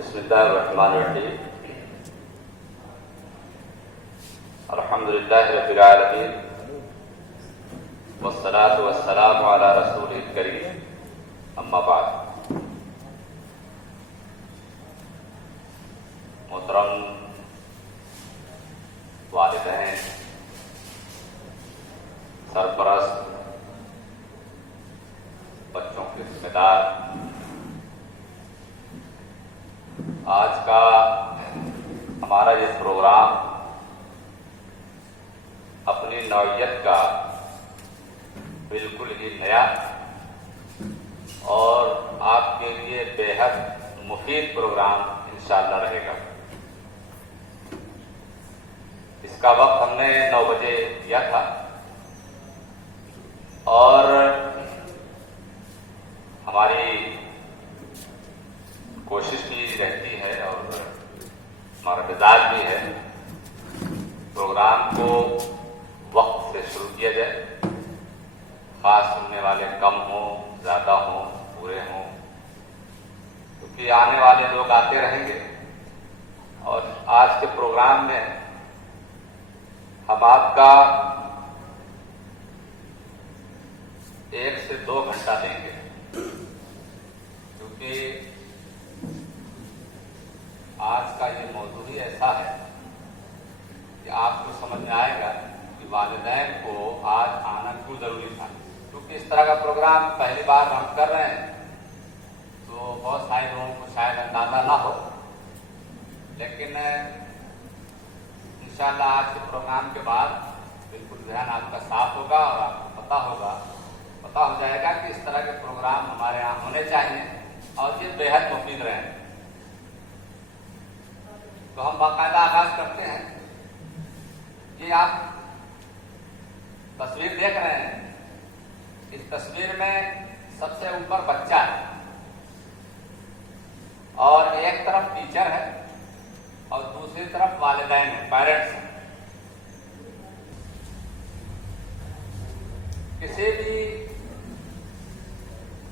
بسم اللہ الرحمن الرحیم الحمدللہ رب العالمین والصلاة والسلام علی رسول الکریم اما بعد. محترم والدین، سرپرست، بچوں کے ذمہ دار، آج کا ہمارا یہ پروگرام اپنی نوعیت کا بالکل ہی نیا اور آپ کے لیے بے حد مفید پروگرام انشاءاللہ رہے گا. اس کا وقت ہم نے 9 بجے دیا تھا اور ہماری کوشش بھی رہتی ہے اور ہمارا مزاج بھی ہے پروگرام کو وقت سے شروع کیا جائے، خاص سننے والے کم ہوں، زیادہ ہوں، پورے ہوں، کیونکہ آنے والے لوگ آتے رہیں گے. اور آج کے پروگرام میں ہم آپ کا 1 سے 2 گھنٹہ دیں گے، کیونکہ آج کا یہ موضوع ہی ایسا ہے کہ آپ کو سمجھ میں آئے گا کہ والدین کو آج آنا کیوں ضروری تھا. کیونکہ اس طرح کا پروگرام پہلی بار ہم کر رہے ہیں تو بہت سارے لوگوں کو شاید اندازہ نہ ہو، لیکن انشاءاللہ آج کے پروگرام کے بعد بالکل ذہن آپ کا صاف ہوگا اور آپ کو پتہ ہو جائے گا کہ اس طرح کے پروگرام ہمارے یہاں ہونے چاہیے اور یہ بے حد مفید رہے. تو ہم باقاعدہ آغاز کرتے ہیں. یہ آپ تصویر دیکھ رہے ہیں، اس تصویر میں سب سے اوپر بچہ ہے اور ایک طرف ٹیچر ہے اور دوسری طرف والدین ہیں، پیرنٹس ہیں. کسی بھی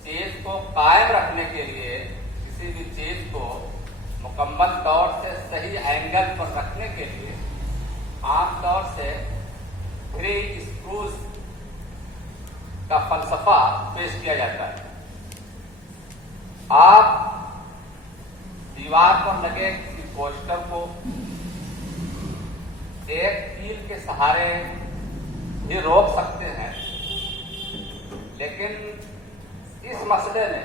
چیز کو قائم رکھنے کے لیے، کسی بھی چیز کو مکمل طور سے صحیح اینگل پر رکھنے کے لیے عام طور سے 3 اسکروز کا فلسفہ پیش کیا جاتا ہے. آپ دیوار پر لگے کسی پوسٹر کو ایک کیل کے سہارے بھی روک سکتے ہیں، لیکن اس مسئلے میں،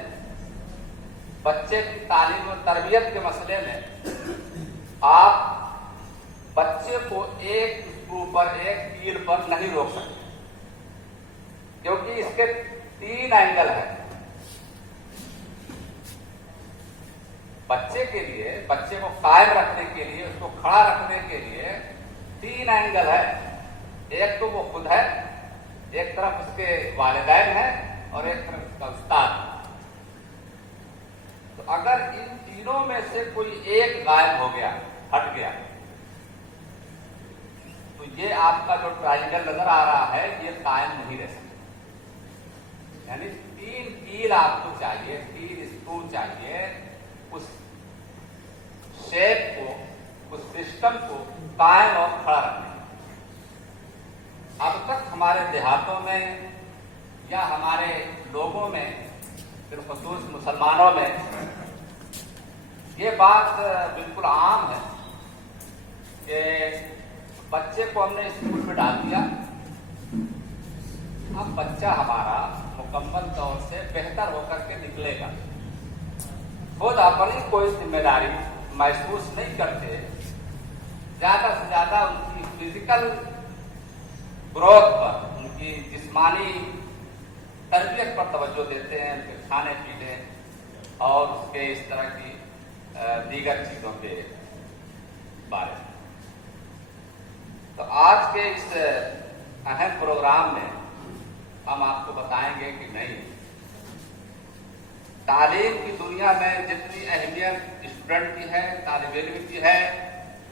بچے کی تعلیم و تربیت کے مسئلے میں، آپ بچے کو ایک اسکرو پر، ایک کیل پر نہیں روک سکتے، کیونکہ اس کے 3 اینگل ہیں. بچے کے لیے، بچے کو قائم رکھنے کے لیے، اس کو کھڑا رکھنے کے لیے 3 اینگل ہے. ایک تو وہ خود ہے، ایک طرف اس کے والدین ہیں اور ایک طرف اس کا استاد. تو اگر ان تینوں میں سے کوئی ایک غائب ہو گیا، ہٹ گیا، تو یہ آپ کا جو ٹرائنگل نظر آ رہا ہے یہ قائم نہیں رہ سکتا. یعنی 3 کیل آپ کو چاہیے، 3 اسکرو چاہیے اس شیپ کو، اس سسٹم کو قائم اور کھڑا رکھنے. اب تک ہمارے دیہاتوں میں یا ہمارے لوگوں میں، بالخصوص مسلمانوں میں، یہ بات بالکل عام ہے کہ بچے کو ہم نے اسکول میں ڈال دیا، اب بچہ ہمارا مکمل طور سے بہتر ہو کر کے نکلے گا. خود اپنی کوئی ذمہ داری محسوس نہیں کرتے، زیادہ سے زیادہ ان کی فزیکل گروتھ پر، ان کی جسمانی تربیت پر توجہ دیتے ہیں، ان کے کھانے پینے اور اس کے اس طرح کی دیگر چیزوں کے بارے میں. تو آج کے اس اہم پروگرام میں ہم آپ کو بتائیں گے کہ نہیں، تعلیم کی دنیا میں جتنی اہمیت اسٹوڈنٹ کی ہے، طالب علم کی ہے،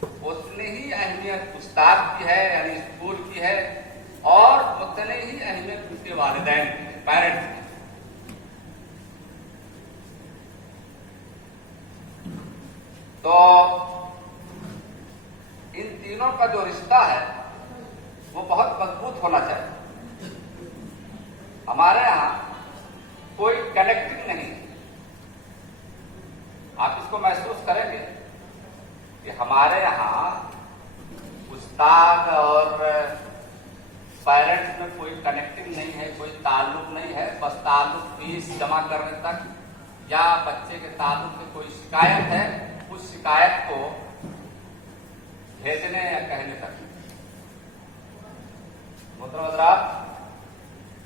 اتنی ہی اہمیت استاد کی ہے، یعنی اسکول کی ہے، اور اتنی ہی اہمیت اس کے والدین کی ہے، پیرنٹس کی. تو ان تینوں کا جو رشتہ ہے وہ بہت مضبوط ہونا چاہیے. ہمارے یہاں کوئی کنیکٹنگ نہیں. آپ اس کو محسوس کریں گے کہ ہمارے یہاں استاد اور پیرنٹس میں کوئی کنیکٹنگ نہیں ہے, کوئی تعلق نہیں ہے. بس تعلق فیس جمع کرنے تک یا بچے کے تعلق سے کوئی شکایت ہے, اس شکایت کو بھیجنے یا کہنے تک. محترم حضرات,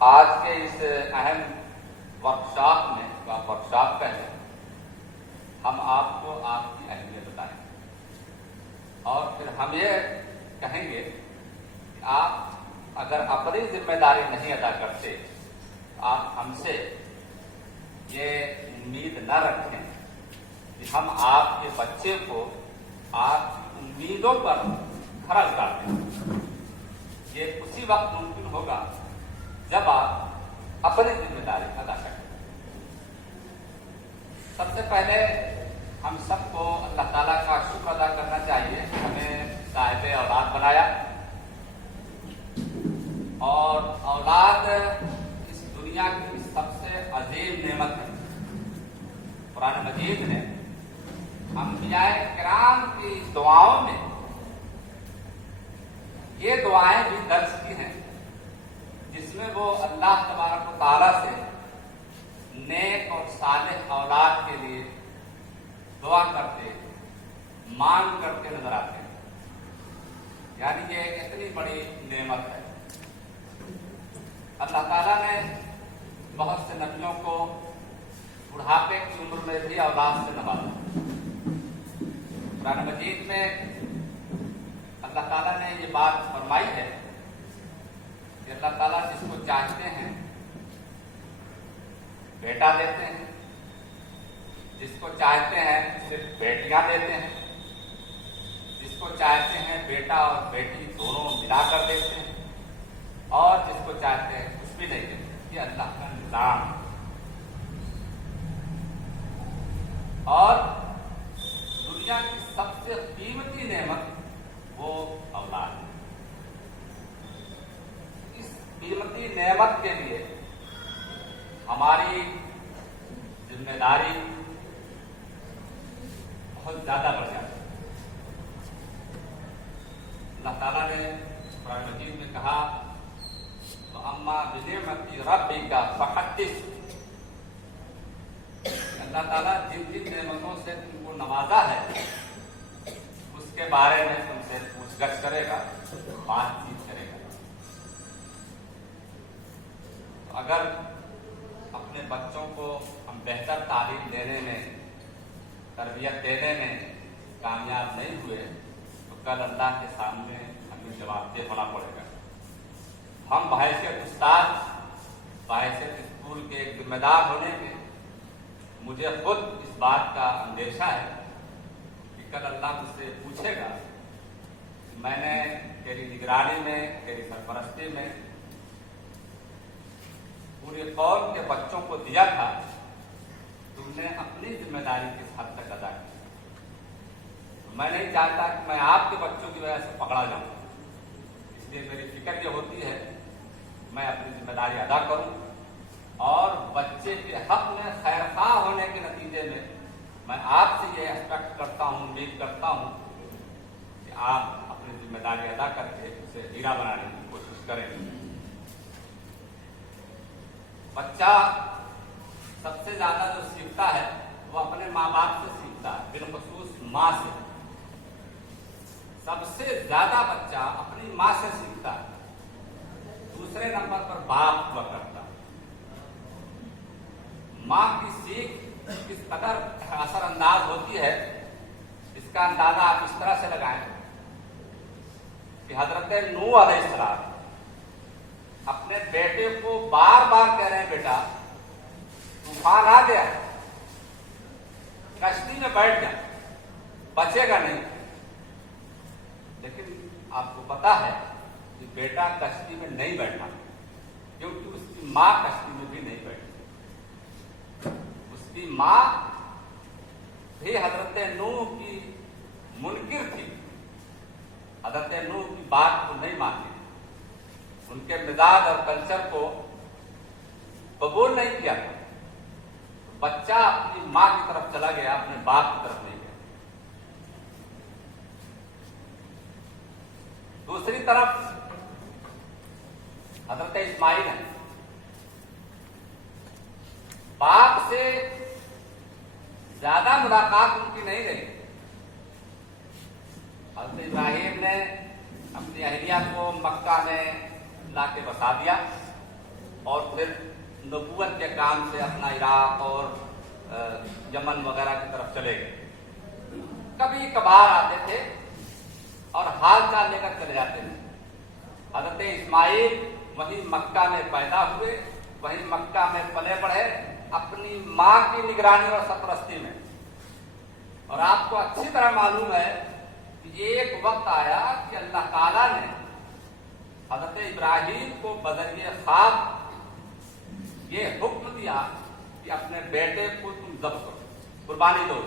آج کے اس اہم ورکشاپ میں, ورکشاپ کا ہے, ہم آپ کو آپ کی اہمیت بتائیں اور پھر ہم یہ کہیں گے کہ آپ اگر اپنی ذمہ داری نہیں ادا کرتے آپ ہم سے یہ امید نہ رکھیں کہ ہم آپ کے بچے کو آپ کی امیدوں پر کھڑا اتار دیں. یہ اسی وقت ممکن ہوگا جب آپ اپنی ذمہ داری ادا کریں. سب سے پہلے ہم سب کو اللہ تعالیٰ کا شکر ادا کرنا چاہیے, ہمیں صاحب اولاد بنایا, اور اولاد اس دنیا کی سب سے عظیم نعمت ہے. قرآن مجید نے انبیاء کرام کی دعاؤں میں یہ دعائیں بھی درج کی ہیں جس میں وہ اللہ تبارک و تعالیٰ سے نیک اور صالح اولاد کے لیے دعا کرتے, مانگ کرتے نظر آتے ہیں. یعنی یہ اتنی بڑی نعمت ہے. اللہ تعالیٰ نے بہت سے نبیوں کو بڑھاپے کی عمر میں بھی اولاد سے نوازا. قرآن مجید میں اللہ تعالیٰ نے یہ بات فرمائی ہے کہ اللہ تعالیٰ جس کو چاہتے ہیں بیٹا دیتے ہیں, جس کو چاہتے ہیں صرف بیٹیاں دیتے ہیں, جس کو چاہتے ہیں بیٹا اور بیٹی دونوں ملا کر دیتے ہیں, اور جس کو چاہتے ہیں کچھ بھی نہیں دیتے. یہ اللہ کا نظام. اور دنیا کی سب سے قیمتی نعمت وہ اولاد ہے. اس قیمتی نعمت کے لیے ہماری ذمہ داری بہت زیادہ بڑھ جاتی ہے. اللہ تعالیٰ نے قرآن مجید میں کہا وَأَمَّا بِنِعْمَتِ رَبِّكَ فَحَدِّثْ. اللہ تعالیٰ جن جن نعمتوں سے تم کو نوازا ہے اس کے بارے میں تم سے پوچھ گچھ کرے گا, بات چیت کرے گا. تو اگر اپنے بچوں کو ہم بہتر تعلیم دینے میں, تربیت دینے میں کامیاب نہیں ہوئے تو کل اللہ کے سامنے ہمیں جواب دہ ہونا پڑے گا. ہم بحیثیت استاد, بحیثیت اسکول کے ایک ذمہ دار ہونے کے مجھے خود اس بات کا اندیشہ ہے کہ کل اللہ مجھ سے پوچھے گا کہ میں نے تیری نگرانی میں, تیری سرپرستی میں پورے قوم کے بچوں کو دیا تھا, تم نے اپنی ذمہ داری کس حد تک ادا کی. میں نہیں چاہتا کہ میں آپ کے بچوں کی وجہ سے پکڑا جاؤں, اس لیے میری فکر یہ ہوتی ہے میں اپنی ذمہ داری ادا کروں اور بچے کے حق میں خیر خواہ ہونے کے نتیجے میں آپ سے یہ ایکسپیکٹ کرتا ہوں, امید کرتا ہوں کہ آپ اپنی ذمہ داری ادا کر کے اسے ہیرا بنانے کی کوشش کریں. بچہ سب سے زیادہ جو سیکھتا ہے وہ اپنے ماں باپ سے سیکھتا ہے, بالخصوص ماں سے. سب سے زیادہ بچہ اپنی ماں سے سیکھتا ہے, دوسرے نمبر پر باپ ہوا کرتا ہے. ماں کی سیکھ کس قدر اثر انداز ہوتی ہے اس کا اندازہ آپ اس طرح سے لگائیں کہ حضرت نوح علیہ السلام اپنے بیٹے کو بار بار کہہ رہے ہیں بیٹا طوفان آ گیا, کشتی میں بیٹھ جا, بچے گا نہیں. لیکن آپ کو پتا ہے کہ بیٹا کشتی میں نہیں بیٹھا کیونکہ اس کی ماں کشتی میں بھی نہیں بیٹھی. اس کی ماں بھی حضرت نوح کی منکر تھی، حضرت نوح کی بات کو نہیں مانتی، ان کے مزاج اور کلچر کو قبول نہیں کیا تھا۔ بچہ اپنی ماں کی طرف چلا گیا، اپنے باپ کی طرف نہیں گیا۔ دوسری طرف حضرت اسماعیل ہیں، باپ سے زیادہ ملاقات ان کی نہیں رہی۔ حضرت ابراہیم نے اپنی اہلیہ کو مکہ میں لا کے بسا دیا اور پھر نبوت کے کام سے اپنا عراق اور یمن وغیرہ کی طرف چلے گئے۔ کبھی کبھار آتے تھے اور حال چال لے کر چلے جاتے تھے۔ حضرت اسماعیل وہیں مکہ میں پیدا ہوئے، وہیں مکہ میں پلے بڑھے، اپنی ماں کی نگرانی اور سرپرستی میں۔ اور آپ کو اچھی طرح معلوم ہے کہ ایک وقت آیا کہ اللہ تعالیٰ نے حضرت ابراہیم کو بذریعہ خواب یہ حکم دیا کہ اپنے بیٹے کو تم ذبح کرو، قربانی دو۔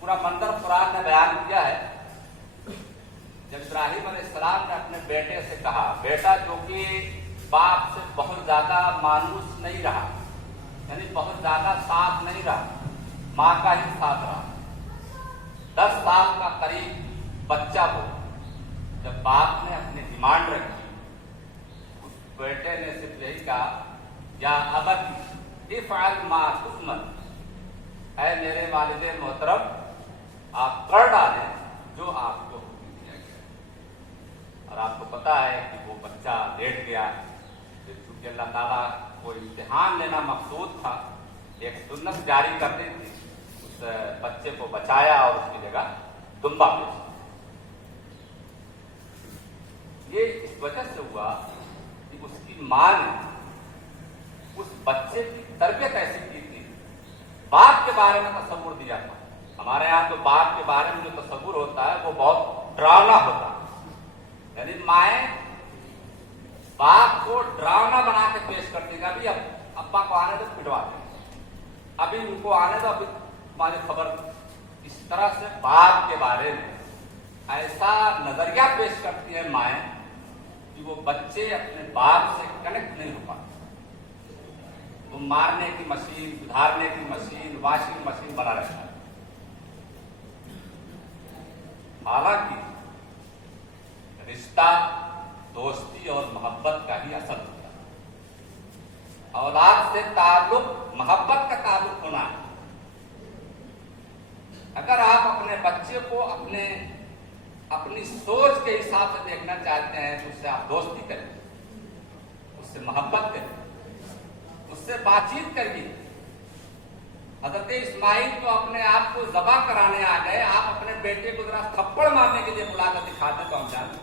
پورا منظر قرآن نے بیان کیا ہے۔ جب ابراہیم علیہ السلام نے اپنے بیٹے سے کہا، بیٹا جو کہ باپ سے بہت زیادہ مانوس نہیں رہا، یعنی بہت زیادہ ساتھ نہیں رہا، ماں کا ہی ساتھ رہا، 10 سال کا قریب بچہ ہو، جب باپ نے اپنی ڈیمانڈ رکھی، اس بیٹے نے صرف یہی کہا، یا ابت افعل ما تؤمر، اے میرے والد محترم آپ کر ڈالیں جو آپ کو حکم دیا گیا۔ اور آپ کو پتا ہے کہ وہ بچہ لیٹ گیا، کیونکہ اللہ تعالیٰ کو امتحان لینا مقصود تھا، ایک سنت جاری کر دی تھی، اس بچے کو بچایا اور اس کی جگہ دمبا بھیجا۔ یہ اس وجہ سے ہوا کہ اس کی ماں نے اس بچے کی تربیت ایسی کی تھی، باپ کے بارے میں تصور دیا تھا۔ ہمارے یہاں تو باپ کے بارے میں جو تصور ہوتا ہے وہ بہت ڈراؤنا ہوتا ہے، یعنی مائیں باپ کو ڈراؤنا بنا کے پیش کرتی گا، ابھی ابا کو آنے تو پٹوا دیں، ابھی ان کو آنے تو ابھی تمہاری خبر۔ اس طرح سے باپ کے بارے میں ایسا نظریہ پیش کرتی ہے مائیں کہ وہ بچے اپنے باپ سے کنیکٹ نہیں ہو پاتے۔ وہ مارنے کی مشین، سدھارنے کی مشین، واشنگ مشین بنا رہتا ہے۔ حالانکہ رشتہ دوستی اور محبت کا ہی اصل ہوتا ہے۔ اولاد سے تعلق محبت کا تعلق ہونا ہے۔ اگر آپ اپنے بچے کو اپنی سوچ کے حساب سے دیکھنا چاہتے ہیں تو اس سے آپ دوستی کریں، اس سے محبت کریں، اس سے بات چیت کریے۔ حضرت اسماعیل تو اپنے آپ کو ذبح کرانے آ گئے، آپ اپنے بیٹے کو ذرا تھپڑ مارنے کے لیے بلا کر دکھاتے تو ہم جانتے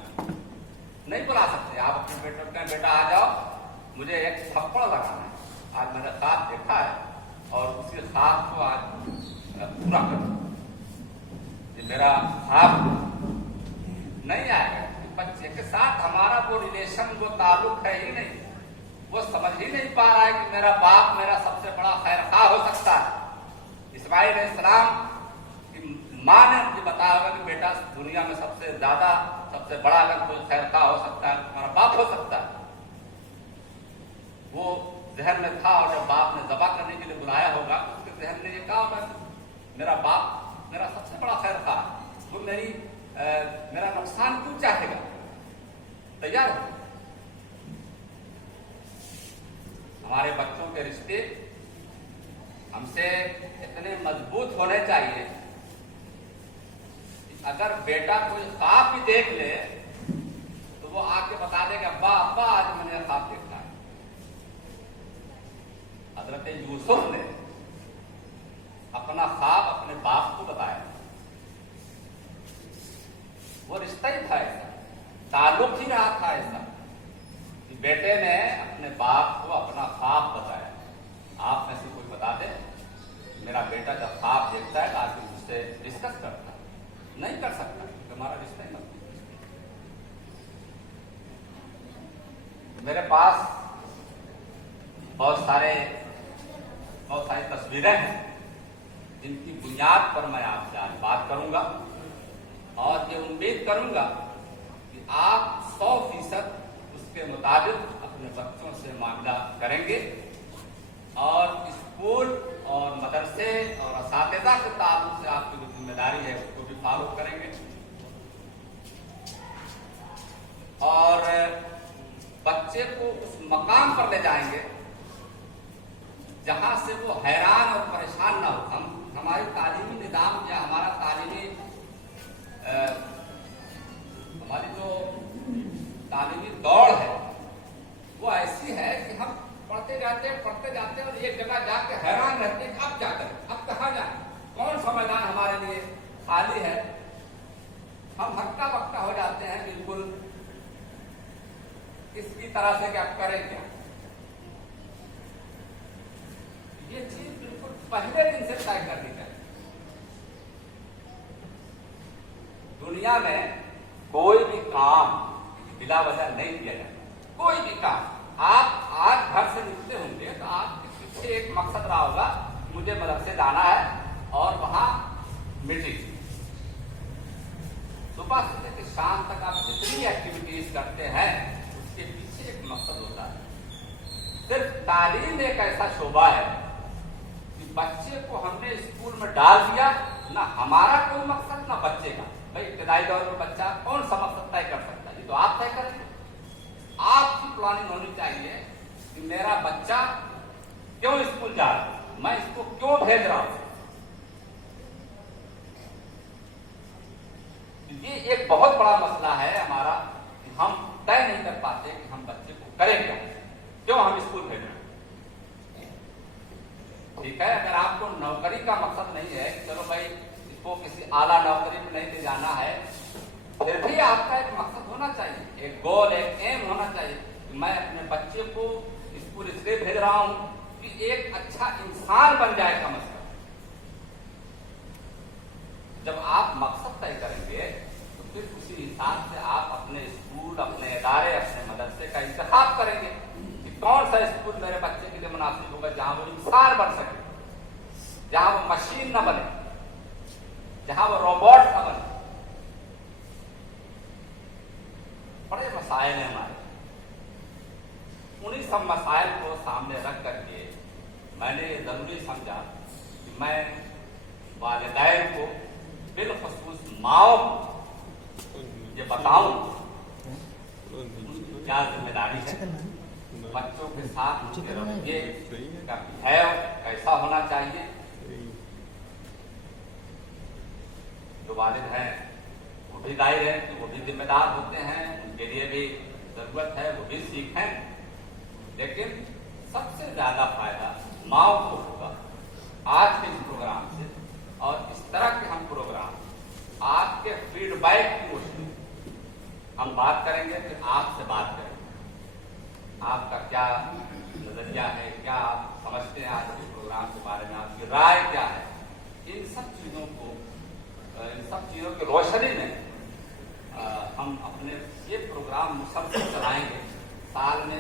نہیں بلا سکتے۔ آپ اپنے بیٹے کو کہیں بیٹا آ جاؤ مجھے ایک تھپڑ لگانا ہے، آج میں نے خواب دیکھا ہے اور اسی خواب کو آج پورا کر یہ میرا خواب نہیں آئے گا۔ بچے کے ساتھ ہمارا وہ ریلیشن، وہ تعلق ہے ہی نہیں، وہ سمجھ ہی نہیں پا رہا ہے کہ میرا باپ میرا سب سے بڑا خیر خواہ ہو سکتا ہے۔ اسماعیل علیہ السلام کی ماں نے مجھے بتایا ہوگا کہ بیٹا دنیا میں سب سے زیادہ، سب سے بڑا اگر کوئی خیر خواہ ہو سکتا ہے تمہارا باپ ہو سکتا ہے۔ وہ ذہن میں تھا، اور جب باپ نے ذبح کرنے کے لیے بلایا ہوگا تو اس کے ذہن میں یہ کہا ہوگا کہ میرا باپ میرا سب سے بڑا خیر خواہ، وہ میرا نقصان کیوں چاہے گا، تیار ہو۔ ہمارے بچوں کے رشتے ہم سے اتنے مضبوط ہونے چاہیے کہ اگر بیٹا کوئی خواب بھی دیکھ لے تو وہ آ کے بتا دے کہ ابا ابا آج میں نے خواب دیکھا ہے۔ حضرت یوسف نے اپنا خواب اپنے باپ کو بتایا، وہ رشتہ ہی تھا ایسا، تعلق ہی رہا تھا ایسا کہ بیٹے نے اپنے باپ کو اپنا خواب بتایا۔ آپ میں سے کوئی بتا دے میرا بیٹا جب خواب دیکھتا ہے تاکہ مجھ سے ڈسکس کرتا ہے، نہیں کر سکتا کیونکہ ہمارا رشتہ ہی مضبوط ہے۔ میرے پاس بہت سارے بہت ساری تصویریں ہیں جن کی بنیاد پر میں آپ سے آج بات کروں گا اور یہ امید کروں گا کہ آپ 100% اس کے مطابق اپنے بچوں سے معاملہ کریں گے اور اسکول اور مدرسے اور اساتذہ کے تعلق سے آپ کی جو ذمہ داری ہے اس کو بھی فالو کریں گے اور بچے کو اس مقام پر لے جائیں گے جہاں سے وہ حیران اور پریشان نہ ہو. ہماری تعلیمی نظام یا ہمارا ہماری جو تعلیمی دوڑ ہے وہ ایسی ہے کہ ہم پڑھتے جاتے ہیں اور ایک جگہ جا کے حیران رہتے ہیں اب کیا کریں, اب کہاں جائیں, کون سا میدان ہمارے لیے خالی ہے. ہم ہکا بکا ہو جاتے ہیں بالکل اس کی طرح سے کہ اب کریں کیا. یہ چیز بالکل پہلے دن سے طے کرنی چاہیے. دنیا میں کوئی بھی کام بلا وجہ نہیں کیا جاتا. کوئی بھی کام آپ آج گھر سے نکلتے ہوں گے تو آپ کے پیچھے ایک مقصد رہا ہوگا مجھے مدرسے جانا ہے اور وہاں میٹنگ. صبح سے لے کے شام تک آپ جتنی ایکٹیویٹیز کرتے ہیں اس کے پیچھے ایک مقصد ہوتا ہے. صرف تعلیم ایک ایسا شعبہ ہے کہ بچے کو ہم نے اسکول میں ڈال دیا, نہ ہمارا کوئی مقصد نہ بچے کا. بھائی ابتدائی دور میں بچہ کون سا مقصد طے کر سکتا ہے, یہ تو آپ طے کریں گے. آپ کی پلاننگ ہونی چاہیے کہ میرا بچہ کیوں اسکول جا رہا ہے, میں اس کو کیوں بھیج رہا ہوں. یہ ایک بہت بڑا مسئلہ ہے ہمارا کہ ہم طے نہیں کر پاتے کہ ہم بچے کو کریں کیا, کیوں ہم اسکول بھیج رہے ہیں. ٹھیک ہے, اگر آپ کو نوکری کا مقصد نہیں ہے چلو بھائی اس کو کسی اعلیٰ نوکری میں نہیں لے جانا ہے, پھر بھی آپ کا ایک مقصد ہونا چاہیے, ایک گول, ایک ایم ہونا چاہیے کہ میں اپنے بچے کو اسکول اس لیے بھیج رہا ہوں کہ ایک اچھا انسان بن جائے کم از کم. جب آپ مقصد طے کریں گے تو پھر اسی حساب سے آپ اپنے اسکول, اپنے ادارے, اپنے مدرسے کا انتخاب کریں گے کہ کون سا اسکول میرے بچے کے لیے مناسب ہوگا, جہاں وہ انسان بن سکے, جہاں وہ مشین نہ بنے, جہاں وہ روبوٹ نہ بنے. بڑے مسائل ہیں ہمارے. انہیں سب مسائل کو سامنے رکھ کر کے میں نے یہ ضروری سمجھا کہ میں والدین کو, بالخصوص ماؤں کو یہ بتاؤں کیا ذمہ داری ہے بچوں کے ساتھ, ان کے رویے کا بہیو کیسا ہونا چاہیے. جو والد ہیں وہ بھی ظاہر ہے کہ وہ بھی ذمہ دار ہوتے ہیں, ان کے لیے بھی ضرورت ہے وہ بھی سیکھیں, لیکن سب سے زیادہ فائدہ ماؤں کو ہوگا آج کے اس پروگرام سے. اور اس طرح کے ہم پروگرام آپ کے فیڈ بیک کی روشنی ہم بات کریں گے, پھر آپ سے بات کریں گے آپ کا کیا نظریہ ہے, کیا آپ سمجھتے ہیں آج کے پروگرام کے بارے میں, آپ کی رائے کیا ہے. ان سب چیزوں کو, ان سب چیزوں کی روشنی میں ہم اپنے یہ پروگرام مسلسل چلائیں گے. سال میں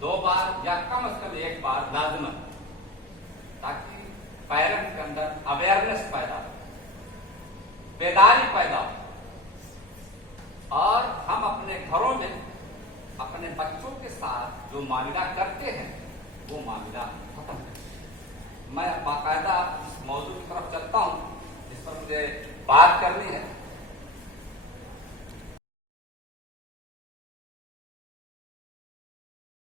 2 بار یا کم از کم 1 بار لازمن, تاکہ پیرنٹس کے اندر اویئرنیس پیدا ہو, بیداری پیدا ہو, اور ہم اپنے گھروں میں اپنے بچوں کے ساتھ جو معاملہ کرتے ہیں وہ معاملہ ختم کریں. میں باقاعدہ اس موضوع کی طرف چلتا ہوں جس پر مجھے بات کرنی ہے.